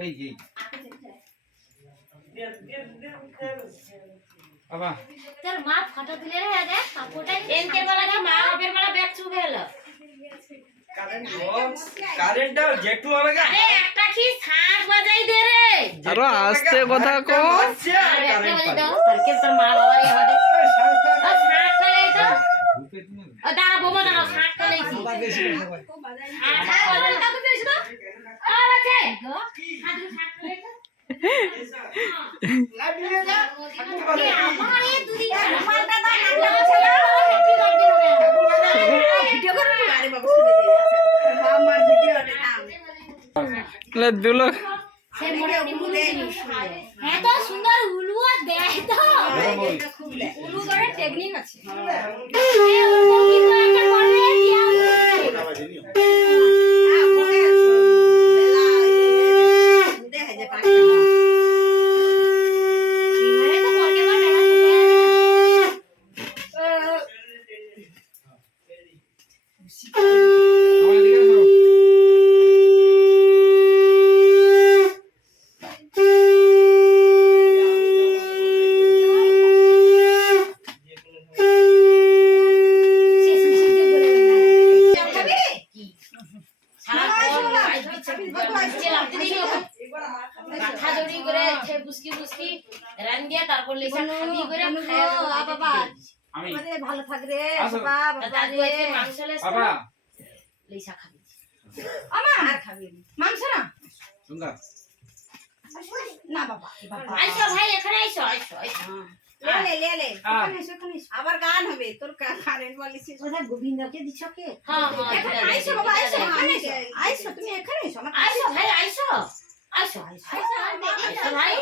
এই বাবা তোর মা ফটো দিলে রে দেখ কাপড়টা এনকে বলা না মা বাপের বলা ব্যাগ চুকে এলো কারেন্টটা জেটু হবে গা আরে একটা কি শাক বাজাই দে রে আরো আস্তে কথা কো আরে একটা বাজাই দাও তারকে তোর মা বাবার এই হবে শাকটা নেই তো দাঁড়া বোমা দাঁড়া শাকটা নেইছি আর শাক বাজাই দাও তো দিছ তো আ বাজে গো আদু শাকটা নেই তো লাগিয়ে যা আমার এই দুদি মালটা দাও লাগলো ছিল হ্যাপি বার্থডে হবে ভিডিও করো না আরে বাবা শুনে দে মামার ভিডিওতে নাম লে দুলো সে মোড়ে উলু দে হ্যাঁ তো সুন্দর উলু দেয় তো উলু করে টেকনিক আছে এই উলু কি করে করবে দিয়া ভালো থাক রে বাবা রে মাংস বাবা লেসা খাবি আমা আর খাবি মাংস না সুন্দর না বাবা আইসো ভাই এখানে আইসো আইসো আইসো লে এখানে এসো আবার গান হবে তোর কারেন্ট বলিছিস ওটা গোবিন্দকে দিছ কে হ্যাঁ হ্যাঁ আইসো বাবা আইসো এখানে আইসো তুমি এখানে এসো আইসো ভাই আইসো আইসো আইসো আইসো ভাই